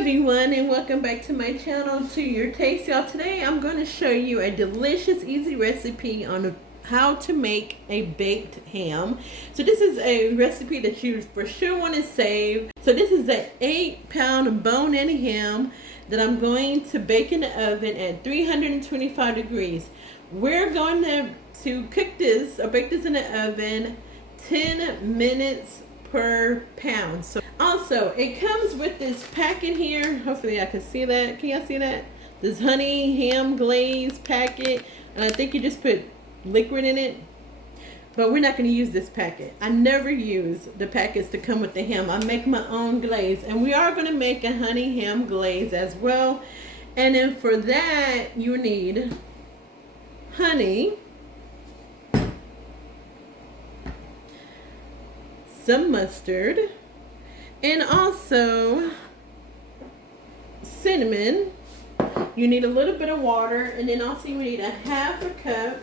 everyone, and welcome back to my channel, To Your Taste. Y'all, today I'm going to show you a delicious, easy recipe on how to make a baked ham. So this is a recipe that you for sure want to save. So this is an 8-pound bone-in ham that I'm going to bake in the oven at 325 degrees. We're going to cook this or bake this in the oven 10 minutes per pound. So also it comes with this packet here. Hopefully I can see that. Can y'all see that? This honey ham glaze packet, and I think you just put liquid in it, but we're not going to use this packet. I never use the packets to come with the ham. I make my own glaze, and we are going to make a honey ham glaze as well. And then for that you need honey, some mustard, and also cinnamon. You need a little bit of water, and then also you need a half a cup,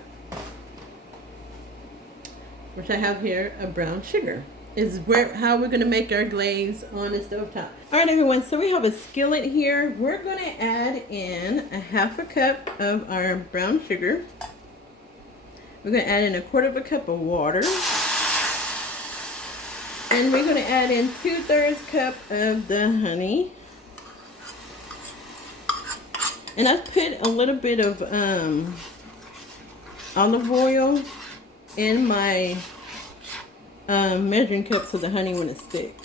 which I have here, of brown sugar. Is how we're going to make our glaze on the stove top. Alright everyone, so we have a skillet here. We're going to add in a half a cup of our brown sugar. We're going to add in a quarter of a cup of water. And we're going to add in 2/3 cup of the honey. And I put a little bit of olive oil in my measuring cup so the honey wouldn't stick.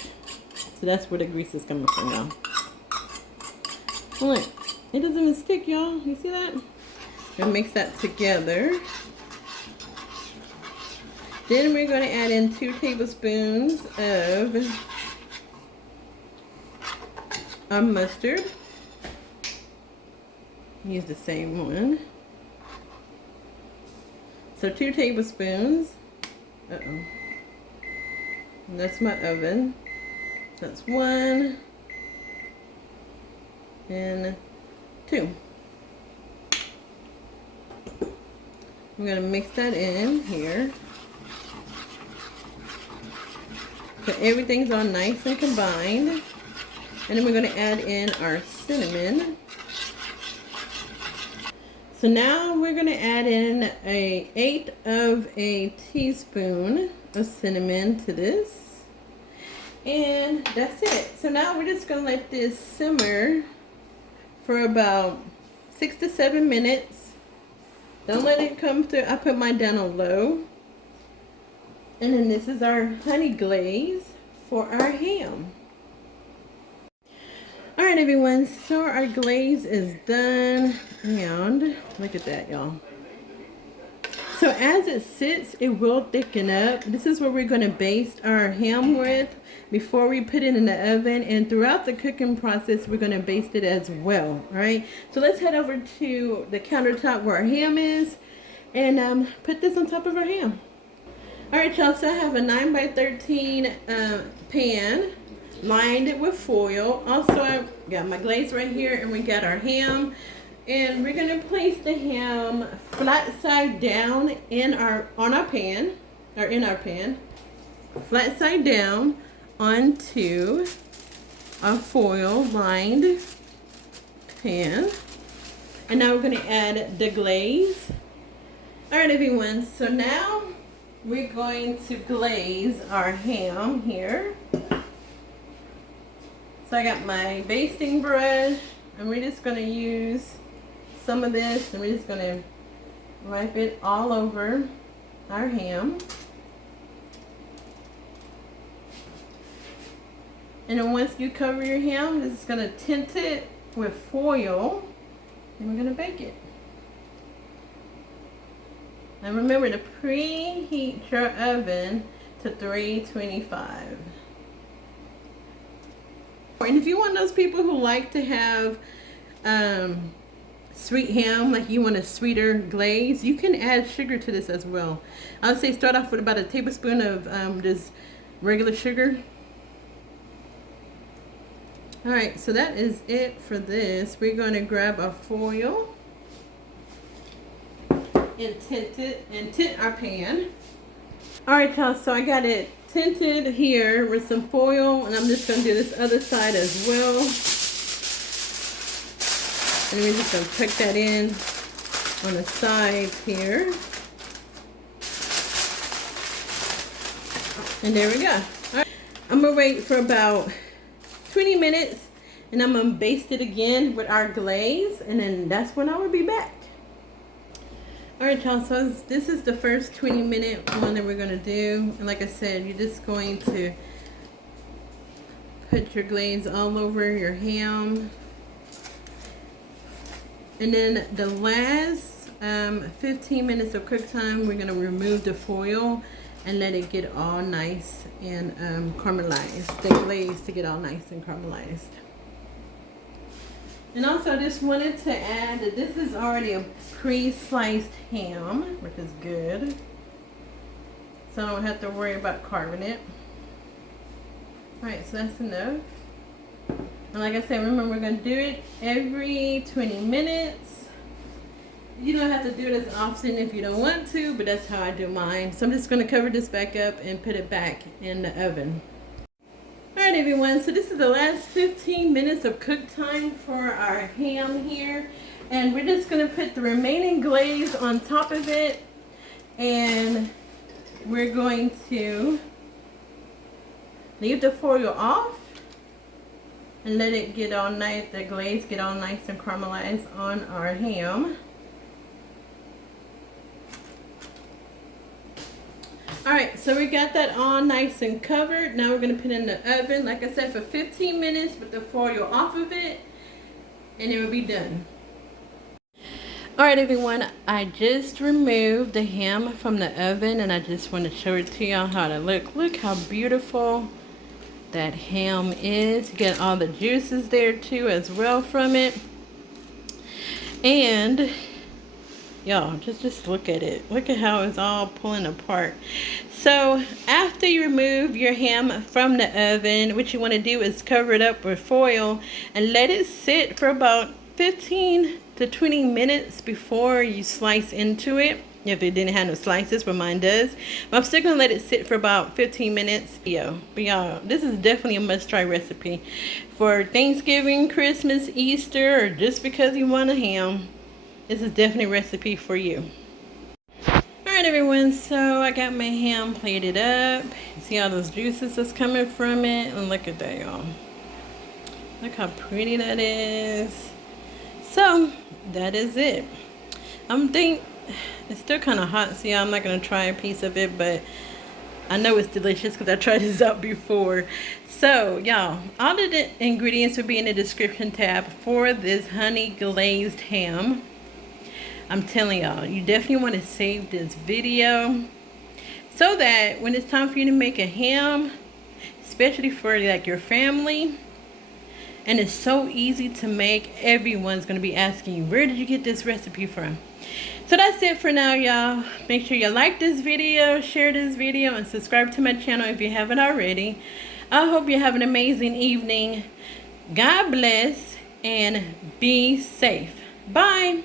So that's where the grease is coming from, y'all. Look, it doesn't even stick, y'all. You see that? We'll mix that together. Then we're going to add in 2 tablespoons of our mustard. Use the same one. So 2 tablespoons. And that's my oven. That's 1 and 2. I'm going to mix that in here. So everything's all nice and combined. And then we're going to add in our cinnamon. So now we're going to add in an 1/8 of a teaspoon of cinnamon to this. And that's it. So now we're just going to let this simmer for about 6 to 7 minutes. Don't let it come through. I put mine down on low. And then this is our honey glaze for our ham. Alright everyone, so our glaze is done, and look at that, y'all. So as it sits, it will thicken up. This is what we're going to baste our ham with before we put it in the oven, and throughout the cooking process we're going to baste it as well. Alright, so let's head over to the countertop where our ham is and put this on top of our ham. Alright y'all, so I have a 9 by 13 pan lined it with foil. Also I got my glaze right here, and we got our ham, and we're going to place the ham flat side down in our pan, flat side down onto our foil lined pan. And now we're going to add the glaze. Alright everyone, so now we're going to glaze our ham here. So I got my basting brush, and we're just going to use some of this, and we're just going to wipe it all over our ham. And then once you cover your ham, this is going to tint it with foil, and we're going to bake it. And remember to preheat your oven to 325. And if you're one of those people who like to have sweet ham, like you want a sweeter glaze, you can add sugar to this as well. I would say start off with about a tablespoon of this regular sugar. Alright, so that is it for this. We're going to grab our foil and tint our pan. Alright y'all, so I got it tinted here with some foil, and I'm just going to do this other side as well. And we're just going to tuck that in on the sides here. And there we go. All right. I'm going to wait for about 20 minutes. And I'm going to baste it again with our glaze. And then that's when I will be back. Alright y'all, so this is the first 20-minute one that we're going to do. And like I said, you're just going to put your glaze all over your ham. And then the last 15 minutes of cook time, we're going to remove the foil and let it get all nice and caramelized. The glaze to get all nice and caramelized. And also I just wanted to add that this is already a pre-sliced ham, which is good. So I don't have to worry about carving it. Alright, so that's enough. And like I said, remember we're going to do it every 20 minutes. You don't have to do it as often if you don't want to, but that's how I do mine. So I'm just going to cover this back up and put it back in the oven. Alright everyone, so this is the last 15 minutes of cook time for our ham here. And we're just going to put the remaining glaze on top of it. And we're going to leave the foil off and let it get all nice, the glaze get all nice and caramelized on our ham. Alright, so we got that all nice and covered. Now we're going to put it in the oven, like I said, for 15 minutes with the foil off of it. And it will be done. Alright everyone, I just removed the ham from the oven. And I just want to show it to y'all how to look. Look how beautiful that ham is. You get all the juices there too as well from it. And y'all, just look at it. Look at how it's all pulling apart. So after you remove your ham from the oven, what you want to do is cover it up with foil and let it sit for about 15 to 20 minutes before you slice into it. If it didn't have no slices, but mine does. But I'm still going to let it sit for about 15 minutes. But y'all, this is definitely a must-try recipe for Thanksgiving, Christmas, Easter, or just because you want a ham. This is definitely a recipe for you. Alright everyone, so I got my ham plated up. See all those juices that's coming from it? And look at that, y'all. Look how pretty that is. So, that is it. It's still kind of hot, so yeah, I'm not going to try a piece of it, but I know it's delicious because I tried this out before. So, y'all, all of the ingredients will be in the description tab for this honey glazed ham. I'm telling y'all, you definitely want to save this video so that when it's time for you to make a ham, especially for like your family, and it's so easy to make, everyone's going to be asking you, where did you get this recipe from? So that's it for now, y'all. Make sure you like this video, share this video, and subscribe to my channel if you haven't already. I hope you have an amazing evening. God bless and be safe. Bye.